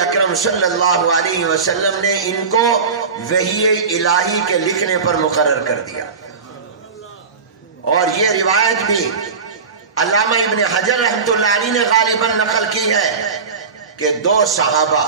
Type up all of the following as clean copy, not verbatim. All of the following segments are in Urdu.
اکرم صلی اللہ علیہ وسلم نے ان کو وحی الہی کے لکھنے پر مقرر کر دیا. اور یہ روایت بھی علامہ ابن حجر رحمۃ اللہ علیہ نے غالباً نقل کی ہے کہ 2 صحابہ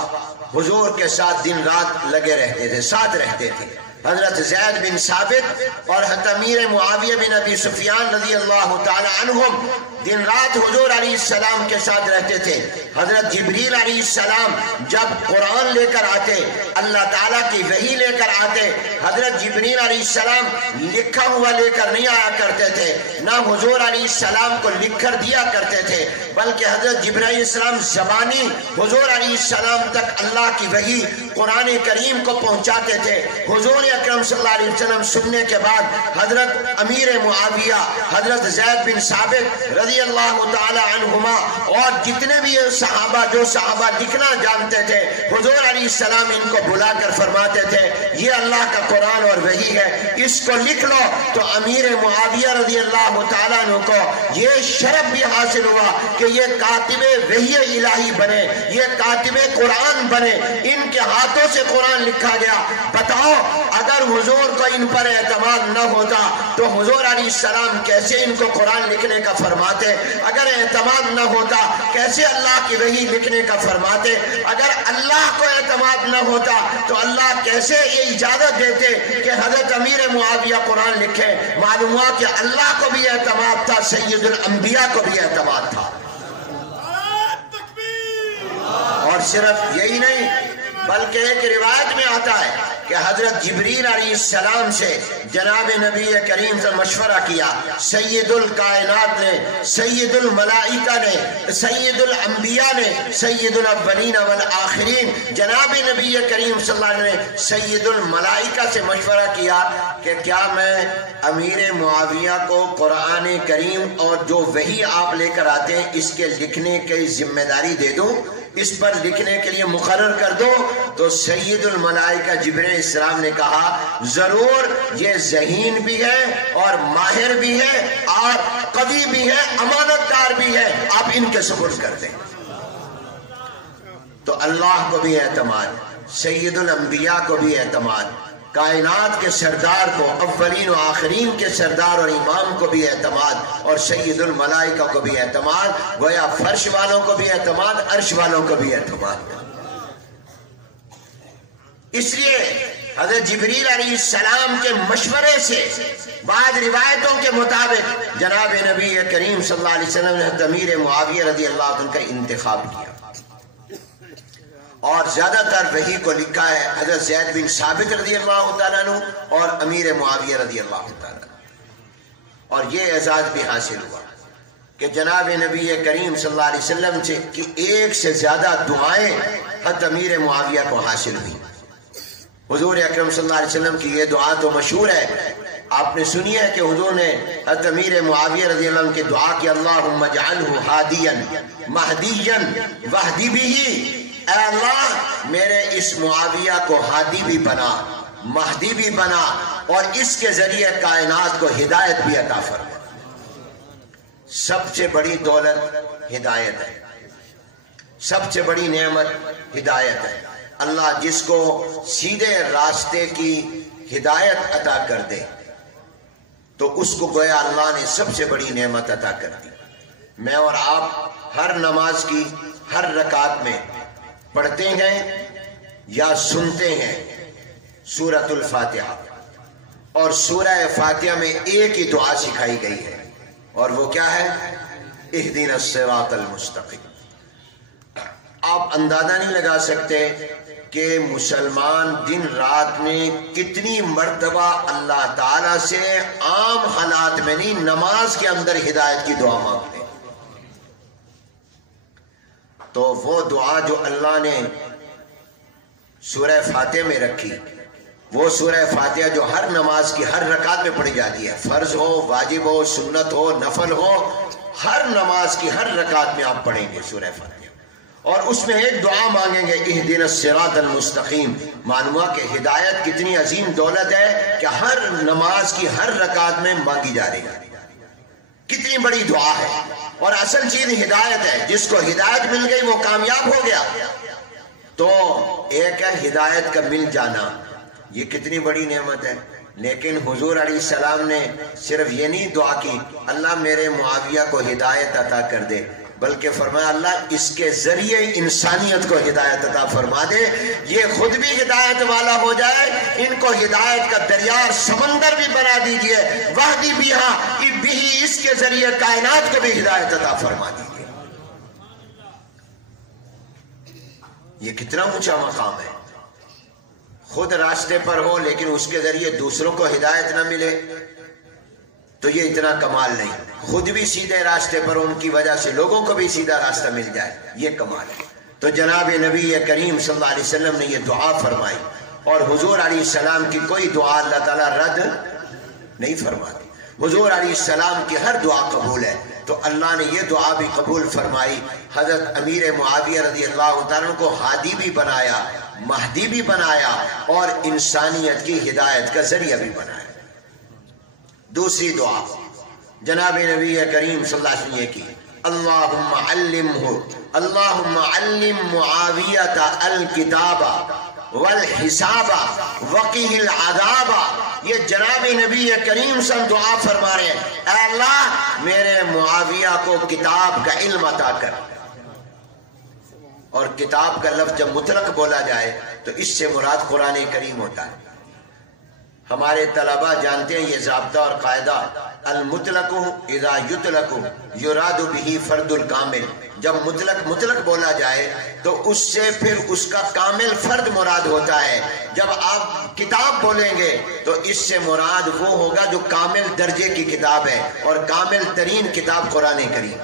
حضور کے ساتھ دن رات لگے رہتے تھے، ساتھ رہتے تھے، حضرت زید بن ثابت اور حضرت امیر معاویہ بن ابی سفیان رضی اللہ تعالی عنہم دن رات حضور علیہ السلام کے ساتھ رہتے تھے. حضرت جبریل علیہ السلام جب قرآن لے کر آتے، اللہ تعالیٰ کی وحی لے کر آتے، حضرت جبریل علیہ السلام لکھا ہوا لے کر نہیں آیا کرتے تھے، نہ حضور علیہ السلام کو لکھ کر دیا کرتے تھے، بلکہ حضرت جبریل علیہ السلام زبانی حضور علیہ السلام تک اللہ کی وحی قرآن کریم کو پہنچاتے تھے. حضور اکرم صلی اللہ علیہ وسلم سننے کے بعد حضرت امیر معاویہ، حضرت زید بن ثابت رضی اللہ تعالی عنہما اور جتنے بھی صحابہ جو صحابہ لکھنا جانتے تھے، حضور علیہ السلام ان کو بلا کر فرماتے تھے یہ اللہ کا قرآن اور وحی ہے، اس کو لکھ لو. تو امیر معاویہ رضی اللہ تعالیٰ عنہ کو یہ شرف بھی حاصل ہوا کہ یہ کاتب وحی الہی بنے، یہ کاتب قرآن بنے، ان کے ہاتھوں سے قرآن لکھا گیا. بتاؤ اگر حضور کو ان پر اعتماد نہ ہوتا تو حضور علیہ السلام کیسے ان کو قرآن لکھنے کا فرماتے؟ اگر اعتماد نہ ہوتا کیسے اللہ کی وحی لکھنے کا فرماتے؟ اگر اللہ کو اعتماد نہ ہوتا تو اللہ کیسے یہ اجازت دیتے کہ حضرت امیر معاویہ قرآن لکھے؟ معلوم ہوا کہ اللہ کو بھی اعتماد تھا، سید الانبیاء کو بھی اعتماد تھا. اور صرف یہی نہیں بلکہ ایک روایت میں آتا ہے کہ حضرت جبریل علیہ السلام سے جناب نبی کریم سے مشورہ کیا. سید الکائنات نے، سید الملائکہ نے، سید الانبیاء نے، سید الاولین والآخرین جناب نبی کریم صلی اللہ علیہ وسلم نے سید الملائکہ سے مشورہ کیا کہ کیا میں امیر معاویہ کو قرآن کریم اور جو وحی آپ لے کر آتے ہیں اس کے لکھنے کی ذمہ داری دے دوں، اس پر لکھنے کے لیے مقرر کر دو؟ تو سید الملائکہ جبریل السلام نے کہا ضرور، یہ ذہین بھی ہے اور ماہر بھی ہے اور قوی بھی ہے، امانت دار بھی ہے، آپ ان کے سپرد کر دیں. تو اللہ کو بھی اعتماد، سید الانبیاء کو بھی اعتماد، کائنات کے سردار کو، اولین و آخرین کے سردار اور امام کو بھی اعتماد، اور سید الملائکہ کو بھی اعتماد. گویا فرش والوں کو بھی اعتماد، عرش والوں کو بھی اعتماد. اس لیے حضرت جبریل علیہ السلام کے مشورے سے بعض روایتوں کے مطابق جناب نبی کریم صلی اللہ علیہ وسلم نے حضرت امیر معاویہ رضی اللہ عنہ کا انتخاب کیا. اور زیادہ تر وحی کو لکھا ہے حضرت زید بن ثابت رضی اللہ تعالیٰ عنہ اور امیر معاویہ رضی اللہ تعالیٰ عنہ. اور یہ اعزاز بھی حاصل ہوا کہ جناب نبی کریم صلی اللہ علیہ وسلم سے کی ایک سے زیادہ دعائیں حضرت امیر معاویہ کو حاصل ہوئی. حضور اکرم صلی اللہ علیہ وسلم کی یہ دعا تو مشہور ہے، آپ نے سنی ہے کہ حضور نے حضرت امیر معاویہ رضی اللہ عنہ کی دعا کی اللہم اجعلہ ہادیا مہدیا واہدی بہ، اے اللہ میرے اس معاویہ کو ہادی بھی بنا، مہدی بھی بنا، اور اس کے ذریعے کائنات کو ہدایت بھی عطا فرما. سب سے بڑی دولت ہدایت ہے، سب سے بڑی نعمت ہدایت ہے. اللہ جس کو سیدھے راستے کی ہدایت عطا کر دے تو اس کو گویا اللہ نے سب سے بڑی نعمت عطا کر دی. میں اور آپ ہر نماز کی ہر رکعت میں پڑھتے ہیں یا سنتے ہیں سورۃ الفاتحہ، اور سورہ فاتحہ میں ایک ہی دعا سکھائی گئی ہے، اور وہ کیا ہے؟ اہدنا الصراط المستقیم. آپ اندازہ نہیں لگا سکتے کہ مسلمان دن رات میں کتنی مرتبہ اللہ تعالیٰ سے عام حالات میں نہیں، نماز کے اندر ہدایت کی دعا مانگتے ہیں. تو وہ دعا جو اللہ نے سورہ فاتحہ میں رکھی، وہ سورہ فاتحہ جو ہر نماز کی ہر رکعت میں پڑھی جاتی ہے، فرض ہو، واجب ہو، سنت ہو، نفل ہو، ہر نماز کی ہر رکعت میں آپ پڑھیں گے سورہ فاتحہ، اور اس میں ایک دعا مانگیں گے اہدنا الصراط المستقیم. معلوم ہوا کہ ہدایت کتنی عظیم دولت ہے کہ ہر نماز کی ہر رکعت میں مانگی جا رہی ہے. کتنی بڑی دعا ہے، اور اصل چیز ہدایت ہے. جس کو ہدایت مل گئی وہ کامیاب ہو گیا. تو ایک ہے ہدایت کا مل جانا، یہ کتنی بڑی نعمت ہے. لیکن حضور علیہ السلام نے صرف یہ نہیں دعا کی اللہ میرے معاویہ کو ہدایت عطا کر دے، بلکہ فرمایا اللہ اس کے ذریعے انسانیت کو ہدایت عطا فرما دے، یہ خود بھی ہدایت والا ہو جائے، ان کو ہدایت کا دریا سمندر بھی بنا دیجئے، وحدی بیہا بھی اس کے ذریعے کائنات کو بھی ہدایت عطا فرما دیجئے. یہ کتنا اونچا مقام ہے. خود راستے پر ہو لیکن اس کے ذریعے دوسروں کو ہدایت نہ ملے تو یہ اتنا کمال نہیں. خود بھی سیدھے راستے پر ان کی وجہ سے لوگوں کو بھی سیدھا راستہ مل جائے، یہ کمال ہے. تو جناب نبی کریم صلی اللہ علیہ وسلم نے یہ دعا فرمائی، اور حضور علیہ السلام کی کوئی دعا اللہ تعالیٰ رد نہیں فرماتی. حضور علیہ السلام کی ہر دعا قبول ہے. تو اللہ نے یہ دعا بھی قبول فرمائی. حضرت امیر معاویہ رضی اللہ تعالیٰ کو ہادی بھی بنایا، مہدی بھی بنایا، اور انسانیت کی ہدایت کا ذریعہ بھی بنایا. دوسری دعا جناب نبی کریم صلی اللہ علیہ وسلم یہ کی، اللہم علم معاویۃ الکتاب والحساب وقہ العذاب. یہ جناب نبی کریم صلی اللہ علیہ وسلم دعا فرما رہے ہیں، اے اللہ میرے معاویہ کو کتاب کا علم عطا کر. اور کتاب کا لفظ جب مطلق بولا جائے تو اس سے مراد قرآن کریم ہوتا ہے. ہمارے طلبہ جانتے ہیں یہ ضابطہ اور قاعدہ، المطلق اذا یطلق یراد به فرد الکامل. جب مطلق بولا جائے تو اس سے پھر اس کا کامل فرد مراد ہوتا ہے. جب آپ کتاب بولیں گے تو اس سے مراد وہ ہوگا جو کامل درجے کی کتاب ہے، اور کامل ترین کتاب قرآن کریم.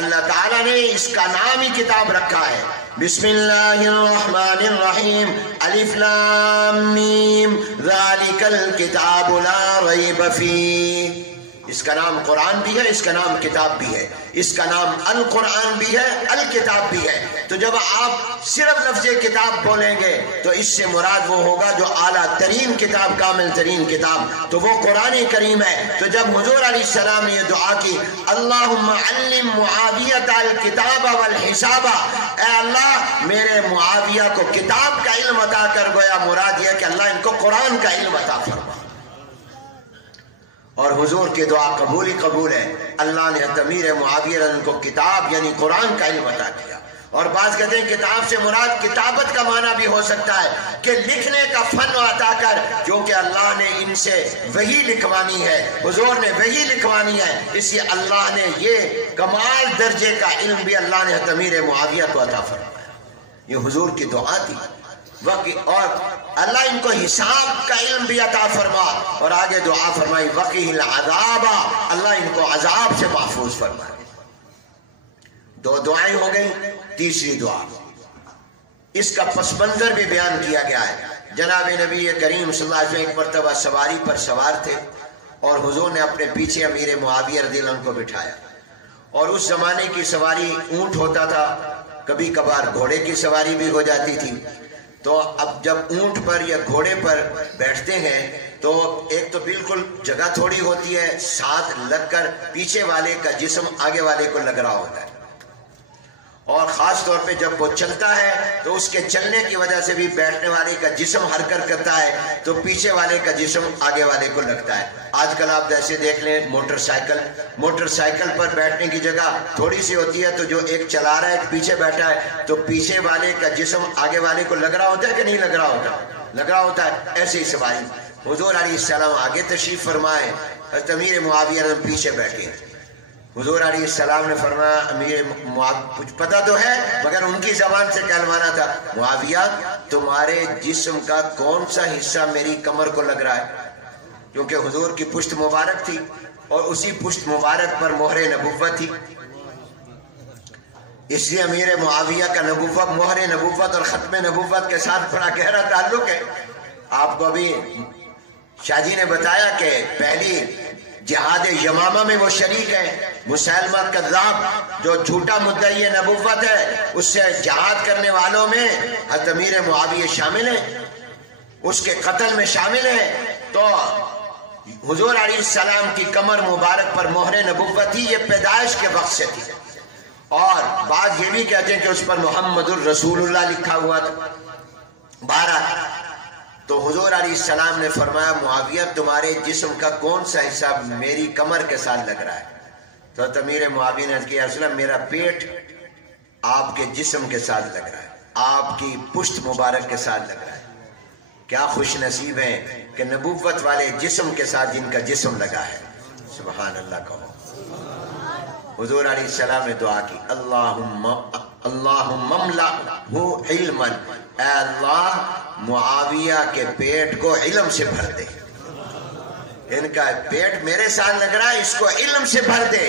اللہ تعالیٰ نے اس کا نام ہی کتاب رکھا ہے. بسم اللہ الرحمن الرحیم، الف لام میم ذالک الکتاب لا ریب فیہ. اس کا نام قرآن بھی ہے، اس کا نام کتاب بھی ہے، اس کا نام القرآن بھی ہے، الکتاب بھی ہے. تو جب آپ صرف لفظ کتاب بولیں گے تو اس سے مراد وہ ہوگا جو اعلیٰ ترین کتاب، کامل ترین کتاب، تو وہ قرآن کریم ہے. تو جب حضور علیہ السلام نے یہ دعا کی، اللہم علم معاویۃ الکتاب والحساب، اے اللہ میرے معاویہ کو کتاب کا علم عطا کر، گویا مراد یہ کہ اللہ ان کو قرآن کا علم عطا فرما. اور حضور کی دعا قبول ہی قبول ہے. اللہ نے امیر معاویہ ان کو کتاب یعنی قرآن کا علم عطا کیا. اور بعض کہتے ہیں کتاب سے مراد کتابت کا معنی بھی ہو سکتا ہے کہ لکھنے کا فن عطا کر، کیونکہ اللہ نے ان سے وحی لکھوانی ہے، حضور نے وحی لکھوانی ہے، اس لیے اللہ نے یہ کمال درجے کا علم بھی اللہ نے امیر معاویہ کو عطا فرمایا. یہ حضور کی دعا تھی. اور اللہ ان کو حساب کا علم بھی عطا فرما، اور آگے دعا فرمائی وقہ العذاب، اللہ ان کو عذاب سے محفوظ فرمائے. دو دعائیں ہو گئی. تیسری دعا، اس کا پس منظر بھی بیان کیا گیا ہے. جناب نبی کریم صلی اللہ علیہ وسلم ایک مرتبہ سواری پر سوار تھے، اور حضور نے اپنے پیچھے امیر معاویہ رضی اللہ عنہ کو بٹھایا. اور اس زمانے کی سواری اونٹ ہوتا تھا، کبھی کبھار گھوڑے کی سواری بھی ہو جاتی تھی. تو اب جب اونٹ پر یا گھوڑے پر بیٹھتے ہیں تو ایک تو بالکل جگہ تھوڑی ہوتی ہے، ساتھ لگ کر پیچھے والے کا جسم آگے والے کو لگ رہا ہوتا ہے. اور خاص طور پہ جب وہ چلتا ہے تو اس کے چلنے کی وجہ سے بھی بیٹھنے والے کا جسم حرکت کرتا ہے تو پیچھے والے کا جسم آگے والے کو لگتا ہے. آج کل آپ جیسے دیکھ لیں موٹر سائیکل پر بیٹھنے کی جگہ تھوڑی سی ہوتی ہے، تو جو ایک چلا رہا ہے ایک پیچھے بیٹھا ہے تو پیچھے والے کا جسم آگے والے کو لگ رہا ہوتا ہے کہ نہیں لگ رہا ہوتا؟ لگ رہا ہوتا ہے. ایسے ہی سواری حضور علیہ السلام آگے تشریف فرمائے، امیر معاویہ پیچھے بیٹھے. حضور علیہ السلام نے فرمایا امیر کچھ پتہ تو ہے مگر ان کی زبان سے کہلوانا تھا، معاویہ تمہارے جسم کا کون سا حصہ میری کمر کو لگ رہا ہے؟ کیونکہ حضور کی پشت مبارک تھی اور اسی پشت مبارک پر مہر نبوت تھی. اس لیے امیر معاویہ کا نبوت، مہر نبوت اور ختم نبوت کے ساتھ بڑا گہرا تعلق ہے. آپ کو ابھی شاہ جی نے بتایا کہ پہلی جہاد یمامہ میں وہ شریک ہے. مسیلمہ کذاب جو جھوٹا مدعی نبوت ہے، اس سے جہاد کرنے والوں میں حضرت امیر معاویہ شامل ہیں، اس کے قتل میں شامل ہیں. تو حضور علیہ السلام کی کمر مبارک پر مہر نبوت تھی، یہ پیدائش کے وقت سے تھی. اور بعض یہ بھی کہتے ہیں کہ اس پر محمد الرسول اللہ لکھا ہوا تھا. 12 تو حضور علیہ السلام نے فرمایا معاویہ تمہارے جسم کا کون سا حصہ میری کمر کے ساتھ لگ رہا ہے؟ تو امیر معاویہ نے کیا رسول اللہ میرا پیٹ آپ کے جسم کے ساتھ لگ رہا ہے, آپ کی پشت مبارک کے ساتھ لگ رہا ہے. کیا خوش نصیب ہیں کہ نبوت والے جسم کے ساتھ جن کا جسم لگا ہے. سبحان اللہ کہو. حضور علیہ السلام نے دعا کی اللہم املأہ علما, اے اللہ معاویہ کے پیٹ کو علم سے بھر دے. ان کا پیٹ میرے ساتھ لگ رہا ہے, اس کو علم سے بھر دے.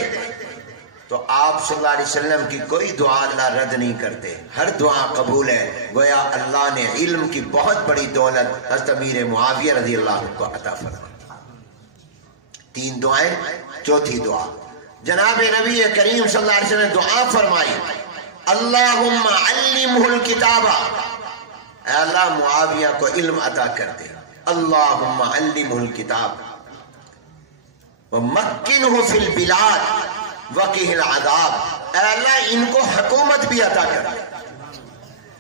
تو آپ صلی اللہ علیہ وسلم کی کوئی دعا اللہ رد نہیں کرتے, ہر دعا قبول ہے. گویا اللہ نے علم کی بہت بڑی دولت حضرت امیر معاویہ رضی اللہ عنہ کو عطا فرمائی. 3 دعائیں. چوتھی دعا جناب نبی کریم صلی اللہ علیہ وسلم نے دعا فرمائی اللہم علمہ الکتاب, اے اللہ معاویہ کو علم عطا کر دے. اللہم علمہ الکتاب ومکنہ فی البلاد وقہ العذاب, اے اللہ ان کو حکومت بھی عطا کر دے.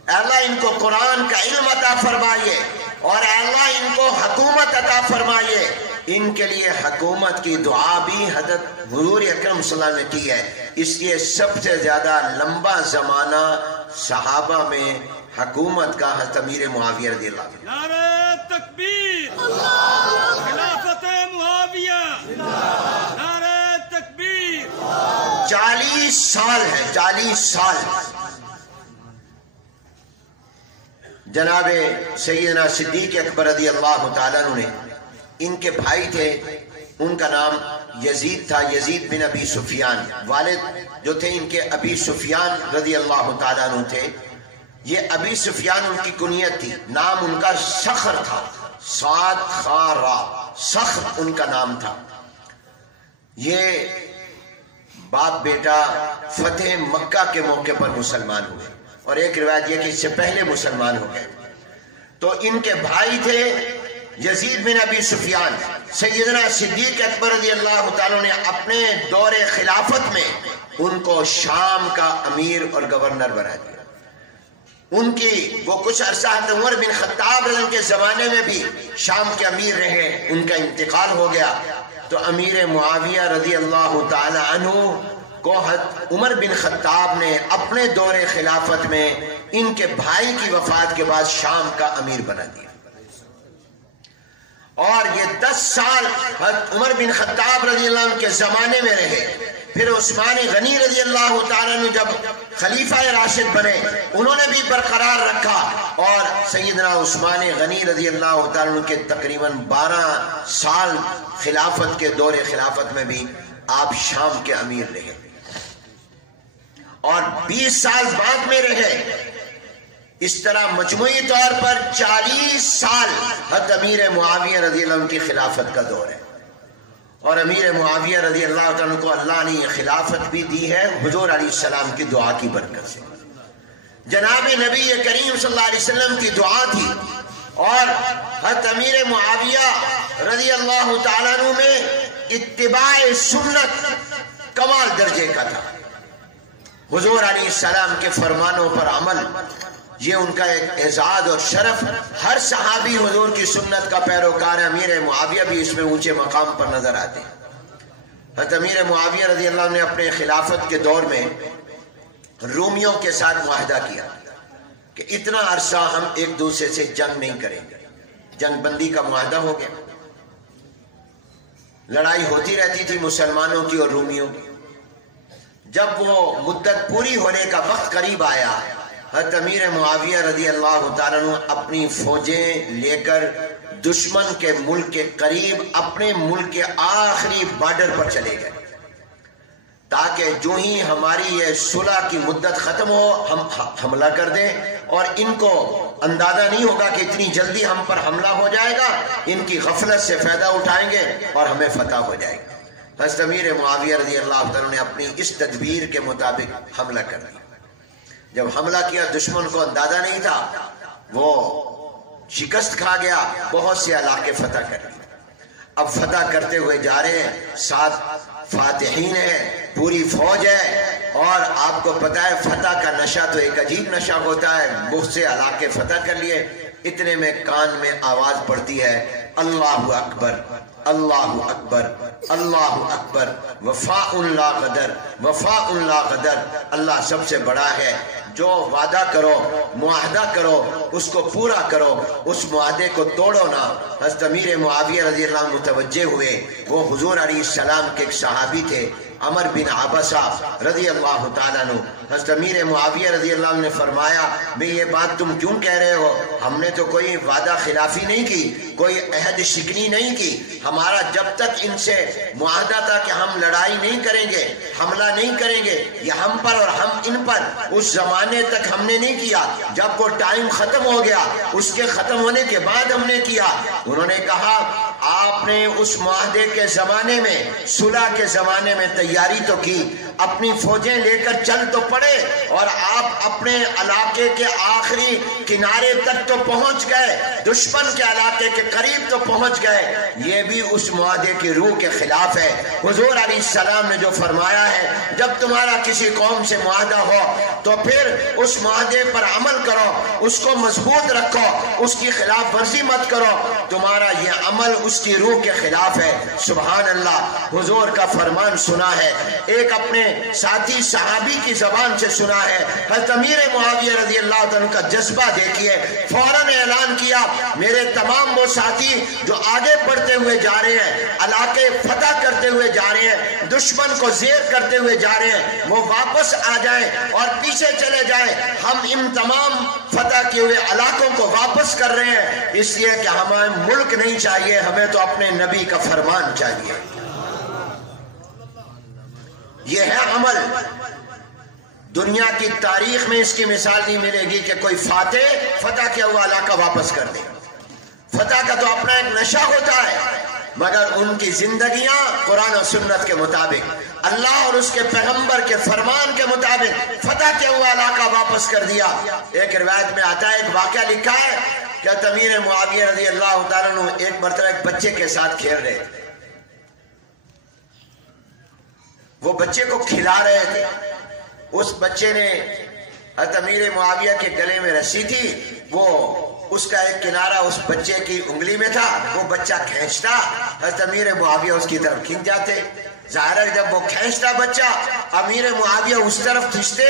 اے اللہ ان کو قرآن کا علم عطا فرمائیے, اور اے اللہ ان کو حکومت عطا فرمائیے. ان کے لیے حکومت کی دعا بھی حضرت حضور اکرم صلی اللہ علیہ وسلم نے کی ہے. اس لیے سب سے زیادہ لمبا زمانہ صحابہ میں حکومت کا حضرت امیر معاویہ رضی اللہ عنہ. نعرہ تکبیر, خلافت معاویہ, نعرہ تکبیر. 40 سال ہے, 40 سال. جناب سیدنا صدیق اکبر رضی اللہ تعالیٰ عنہ نے, ان کے بھائی تھے, ان کا نام یزید تھا, یزید بن ابی سفیان. والد جو تھے ان کے ابی سفیان رضی اللہ تعالیٰ عنہ تھے. یہ ابی سفیان ان کی کنیت تھی, نام ان کا سخر تھا, صاد خا را, سخر ان کا نام تھا. یہ باپ بیٹا فتح مکہ کے موقع پر مسلمان ہوئے, اور ایک روایت یہ کہ اس سے پہلے مسلمان ہو گئے. تو ان کے بھائی تھے یزید بن ابی سفیان. سیدنا صدیق اکبر رضی اللہ تعالیٰ نے اپنے دور خلافت میں ان کو شام کا امیر اور گورنر بنا دیا. ان کی وہ کچھ عرصہ عمر بن خطاب رضی اللہ عنہ کے زمانے میں بھی شام کے امیر رہے, ان کا انتقال ہو گیا. تو امیر معاویہ رضی اللہ تعالی عنہ کو عمر بن خطاب نے اپنے دور خلافت میں ان کے بھائی کی وفات کے بعد شام کا امیر بنا دیا. اور یہ 10 سال عمر بن خطاب رضی اللہ عنہ کے زمانے میں رہے. پھر عثمان غنی رضی اللہ تعالیٰ عنہ جب خلیفہ راشد بنے, انہوں نے بھی برقرار رکھا, اور سیدنا عثمان غنی رضی اللہ تعالیٰ عنہ کے تقریباً 12 سال خلافت کے دور خلافت میں بھی آپ شام کے امیر رہے, اور 20 سال بعد میں رہے. اس طرح مجموعی طور پر 40 سال حضرت امیر معاویہ رضی اللہ عنہ کی خلافت کا دور ہے. اور امیر معاویہ رضی اللہ عنہ کو اللہ نے یہ خلافت بھی دی ہے حضور علیہ السلام کی دعا کی برکت سے. جناب نبی کریم صلی اللہ علیہ وسلم کی دعا تھی, اور حضرت امیر معاویہ رضی اللہ تعالیٰ عنہ میں اتباع سنت کمال درجے کا تھا. حضور علیہ السلام کے فرمانوں پر عمل, یہ ان کا ایک اعزاز اور شرف. ہر صحابی حضور کی سنت کا پیروکار ہے, امیر معاویہ بھی اس میں اونچے مقام پر نظر آتے ہیں. حضرت امیر معاویہ رضی اللہ عنہ نے اپنے خلافت کے دور میں رومیوں کے ساتھ معاہدہ کیا کہ اتنا عرصہ ہم ایک دوسرے سے جنگ نہیں کریں گے. جنگ بندی کا معاہدہ ہو گیا. لڑائی ہوتی رہتی تھی مسلمانوں کی اور رومیوں کی. جب وہ مدت پوری ہونے کا وقت قریب آیا, حضرت امیر معاویہ رضی اللہ تعالیٰ عنہ اپنی فوجیں لے کر دشمن کے ملک کے قریب اپنے ملک کے آخری بارڈر پر چلے گئے, تاکہ جو ہی ہماری یہ صلح کی مدت ختم ہو ہم حملہ کر دیں, اور ان کو اندازہ نہیں ہوگا کہ اتنی جلدی ہم پر حملہ ہو جائے گا, ان کی غفلت سے فائدہ اٹھائیں گے اور ہمیں فتح ہو جائے گا. حضرت امیر معاویہ رضی اللہ تعالیٰ نے اپنی اس تدبیر کے مطابق حملہ کر دیا. جب حملہ کیا دشمن کو اندازہ نہیں تھا, وہ شکست کھا گیا, بہت سے علاقے فتح کر لیے. اب فتح کرتے ہوئے جا رہے ہیں, 7 فاتحین ہیں, پوری فوج ہے, اور آپ کو پتا ہے فتح کا نشہ تو ایک عجیب نشہ ہوتا ہے، بہت سے علاقے فتح کر لیے، اتنے میں کان میں آواز پڑتی ہے اللہ اکبر اللہ اکبر اللہ اکبر، وفاء لا غدر وفاء لا غدر، اللہ سب سے بڑا ہے، جو وعدہ کرو معاہدہ کرو اس کو پورا کرو، اس معاہدے کو توڑو نہ۔ حضرت امیر معاویہ رضی اللہ عنہ متوجہ ہوئے، وہ حضور علیہ السلام کے ایک صحابی تھے عمر بن عبسہ رضی اللہ تعالیٰ عنہ۔ حضرت امیر معاویہ رضی اللہ عنہ نے فرمایا بھئی یہ بات تم کیوں کہہ رہے ہو؟ ہم نے تو کوئی وعدہ خلافی نہیں کی، کوئی عہد شکنی نہیں کی، ہمارا جب تک ان سے معاہدہ تھا کہ ہم لڑائی نہیں کریں گے، حملہ نہیں کریں گے، یہ ہم پر اور ہم ان پر، اس زمانے تک ہم نے نہیں کیا، جب وہ ٹائم ختم ہو گیا اس کے ختم ہونے کے بعد ہم نے کیا۔ انہوں نے کہا آپ نے اس معاہدے کے زمانے میں، صلح کے زمانے میں تیاری تو کی، اپنی فوجیں لے کر چل تو پڑے، اور آپ اپنے علاقے کے آخری کنارے تک تو پہنچ گئے، دشمن کے علاقے کے قریب تو پہنچ گئے، یہ بھی اس معاہدے کی روح کے خلاف ہے۔ حضور علیہ السلام نے جو فرمایا ہے جب تمہارا کسی قوم سے معاہدہ ہو تو پھر اس معاہدے پر عمل کرو، اس کو مضبوط رکھو، اس کی خلاف ورزی مت کرو، تمہارا یہ عمل اس کی روح کے خلاف ہے۔ سبحان اللہ، حضور کا فرمان سنا ہے، ایک اپنے ساتھی صحابی کی زبان سے سنا ہے۔ حضرت امیر معاویہ رضی اللہ عنہ کا جذبہ دیکھیے، فوراً اعلان کیا میرے تمام وہ ساتھی جو آگے بڑھتے ہوئے جا رہے ہیں، علاقے فتح کرتے ہوئے جا رہے ہیں، دشمن کو زیر کرتے ہوئے جا رہے ہیں، وہ واپس آ جائیں اور پیچھے چلے جائیں، ہم ان تمام فتح کیے ہوئے علاقوں کو واپس کر رہے ہیں، اس لیے کہ ہمیں ملک نہیں چاہیے، ہمیں تو اپنے نبی کا فرمان چاہیے۔ یہ ہے عمل، دنیا کی تاریخ میں اس کی مثال نہیں ملے گی کہ کوئی فتح کیا ہوا علاقہ واپس کر دے۔ فتح کا تو اپنا ایک نشہ ہوتا ہے، مگر ان کی زندگیاں قرآن و سنت کے مطابق، اللہ اور اس کے پیغمبر کے فرمان کے مطابق فتح کیا ہوا علاقہ واپس کر دیا۔ ایک روایت میں آتا ہے، ایک واقعہ لکھا ہے کہ امیر معاویہ رضی اللہ تعالیٰ عنہ ایک مرتبہ ایک بچے کے ساتھ کھیل رہے تھے، وہ بچے کو کھلا رہے تھے، اس بچے نے حضرت امیر معاویہ کے گلے میں رسی تھی، وہ اس کا ایک کنارہ اس بچے کی انگلی میں تھا، وہ بچہ کھینچتا، حضرت امیر معاویہ اس کی طرف کھینچ جاتے۔ ظاہر ہے جب وہ کھینچتا بچہ، امیر معاویہ اس طرف کھینچتے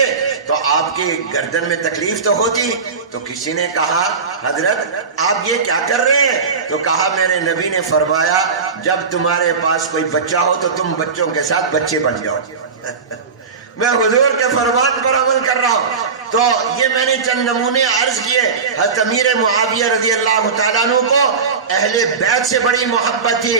تو آپ کی گردن میں تکلیف تو ہوتی۔ تو کسی نے کہا حضرت آپ یہ کیا کر رہے ہیں؟ تو کہا میرے نبی نے فرمایا جب تمہارے پاس کوئی بچہ ہو تو تم بچوں کے ساتھ بچے بن جاؤ۔ میں حضور کے فرمان پر عمل کر رہا ہوں۔ تو یہ میں نے چند نمونے عرض کیے۔ حضرت امیر معاویہ رضی اللہ تعالیٰ عنہ کو اہل بیت سے بڑی محبت تھی۔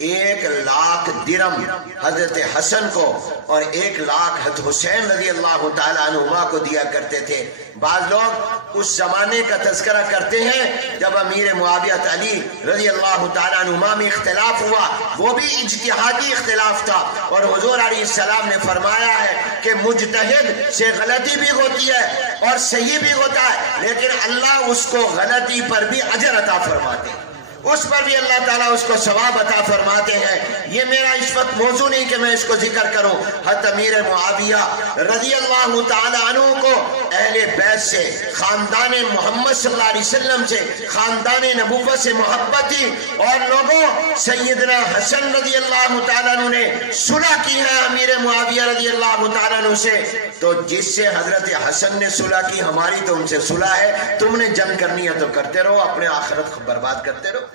1,00,000 درم حضرت حسن کو اور 1,00,000 حضرت حسین رضی اللہ تعالیٰ عنہما کو دیا کرتے تھے۔ بعض لوگ اس زمانے کا تذکرہ کرتے ہیں جب امیر معاویہ علی رضی اللہ تعالیٰ عنہما میں اختلاف ہوا، وہ بھی اجتہادی اختلاف تھا، اور حضور علیہ السلام نے فرمایا ہے کہ مجتہد سے غلطی بھی ہوتی ہے اور صحیح بھی ہوتا ہے، لیکن اللہ اس کو غلطی پر بھی اجر عطا فرماتے ہیں، اس پر بھی اللہ تعالیٰ اس کو ثواب عطا فرماتے ہیں۔ یہ میرا اس وقت موضوع نہیں کہ میں اس کو ذکر کروں۔ حضرت امیر معاویہ رضی اللہ تعالیٰ عنہ کو اہل بیت سے، خاندان محمد صلی اللہ علیہ وسلم سے، خاندان نبوت سے محبت تھی، اور لوگوں سیدنا حسن رضی اللہ تعالیٰ عنہ نے صلح کی ہے امیر معاویہ رضی اللہ تعالیٰ عنہ سے، تو جس سے حضرت حسن نے صلح کی، ہماری تو ان سے صلح ہے، تم نے جنگ کرنی ہے تو کرتے رہو، اپنے آخرت برباد کرتے رہو۔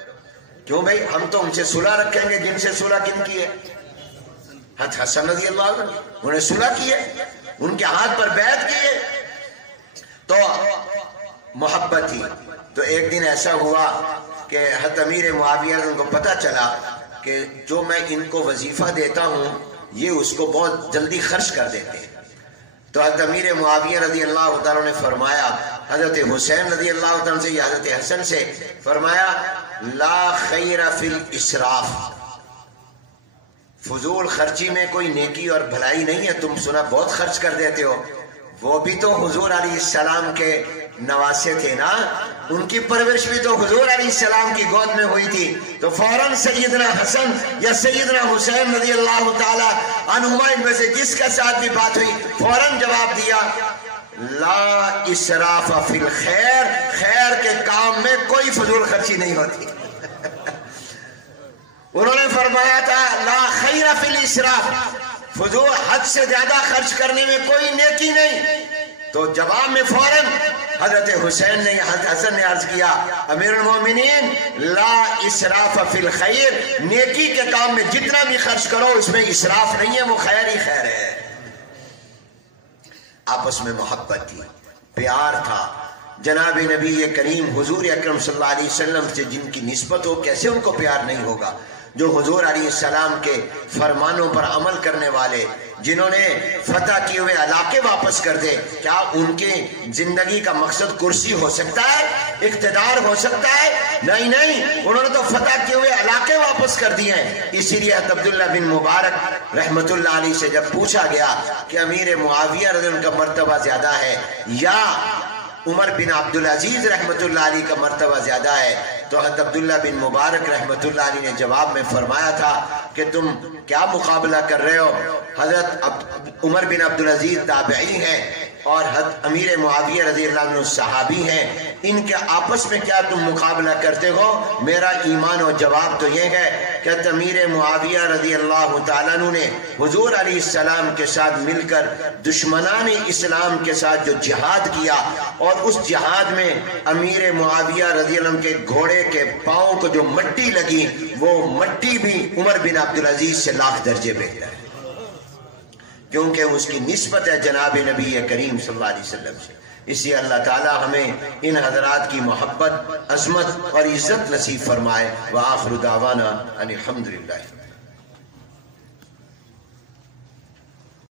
کیوں بھائی، ہم تو ان سے صلح رکھیں گے جن سے صلح کن کی ہے؟ حضرت حسن رضی اللہ عنہ انہوں نے صلح کی ہے، ان کے ہاتھ پر بیعت کی ہے، تو محبت تھی۔ تو ایک دن ایسا ہوا کہ حضرت امیر معاویہ کو پتہ چلا کہ جو میں ان کو وظیفہ دیتا ہوں یہ اس کو بہت جلدی خرچ کر دیتے ہیں۔ تو حضرت امیر معاویہ رضی اللہ تعالیٰ نے فرمایا حضرت حسین رضی اللہ تعالیٰ سے یا حضرت حسن سے فرمایا لا خیر فی الاسراف، فضول خرچی میں کوئی نیکی اور بھلائی نہیں ہے، تم سنا بہت خرچ کر دیتے ہو، وہ بھی تو حضور علیہ السلام کے نواسے تھے نا، ان کی پرورش بھی تو حضور علیہ السلام کی گود میں ہوئی تھی، تو فوراً سیدنا حسن یا سیدنا حسین رضی اللہ تعالی عنہما ان میں سے جس کے ساتھ بھی بات ہوئی فوراً جواب دیا، لا اسراف فی الخیر، خیر کے کام میں کوئی فضول خرچی نہیں ہوتی۔ انہوں نے فرمایا تھا لا خیر فی الاسراف، فضول حد سے زیادہ خرچ کرنے میں کوئی نیکی نہیں۔ تو جواب میں فوراً حضرت حسین نے حضرت حسن نے عرض کیا امیر المومنین لا اسراف فی الخیر، نیکی کے کام میں جتنا بھی خرچ کرو اس میں اسراف نہیں ہے، وہ خیر ہی خیر ہے۔ آپس میں محبت تھی، پیار تھا۔ جناب نبی کریم حضور اکرم صلی اللہ علیہ وسلم سے جن کی نسبت ہو، کیسے ان کو پیار نہیں ہوگا؟ جو حضور علیہ السلام کے فرمانوں پر عمل کرنے والے، جنہوں نے فتح کیے ہوئے علاقے واپس کر دے، کیا ان کی زندگی کا مقصد کرسی ہو سکتا ہے، اقتدار ہو سکتا ہے؟ نہیں نہیں، انہوں نے تو فتح کیے ہوئے علاقے واپس کر دیے ہیں۔ اسی لیے عبداللہ بن مبارک رحمت اللہ علیہ سے جب پوچھا گیا کہ امیر معاویہ رضی اللہ عنہ کا مرتبہ زیادہ ہے یا عمر بن عبدالعزیز رحمت اللہ علیہ کا مرتبہ زیادہ ہے، تو حضرت عبداللہ بن مبارک رحمت اللہ علیہ نے جواب میں فرمایا تھا کہ تم کیا مقابلہ کر رہے ہو؟ حضرت عمر بن عبدالعزیز تابعی ہیں اور حضرت امیر معاویہ رضی اللہ عنہ صحابی ہیں، ان کے آپس میں کیا تم مقابلہ کرتے ہو؟ میرا ایمان و جواب تو یہ ہے کہ امیر معاویہ رضی اللہ تعالیٰ عنہ نے حضور علیہ السلام کے ساتھ مل کر دشمنان اسلام کے ساتھ جو جہاد کیا، اور اس جہاد میں امیر معاویہ رضی اللہ عنہ کے گھوڑے کے پاؤں کو جو مٹی لگی، وہ مٹی بھی عمر بن عبدالعزیز سے لاکھ درجے بہتر ہے، کیونکہ اس کی نسبت ہے جناب نبی کریم صلی اللہ علیہ وسلم سے۔ اسی اللہ تعالی ہمیں ان حضرات کی محبت، عظمت اور عزت نصیب فرمائے۔ وآخر دعوانا ان الحمدللہ۔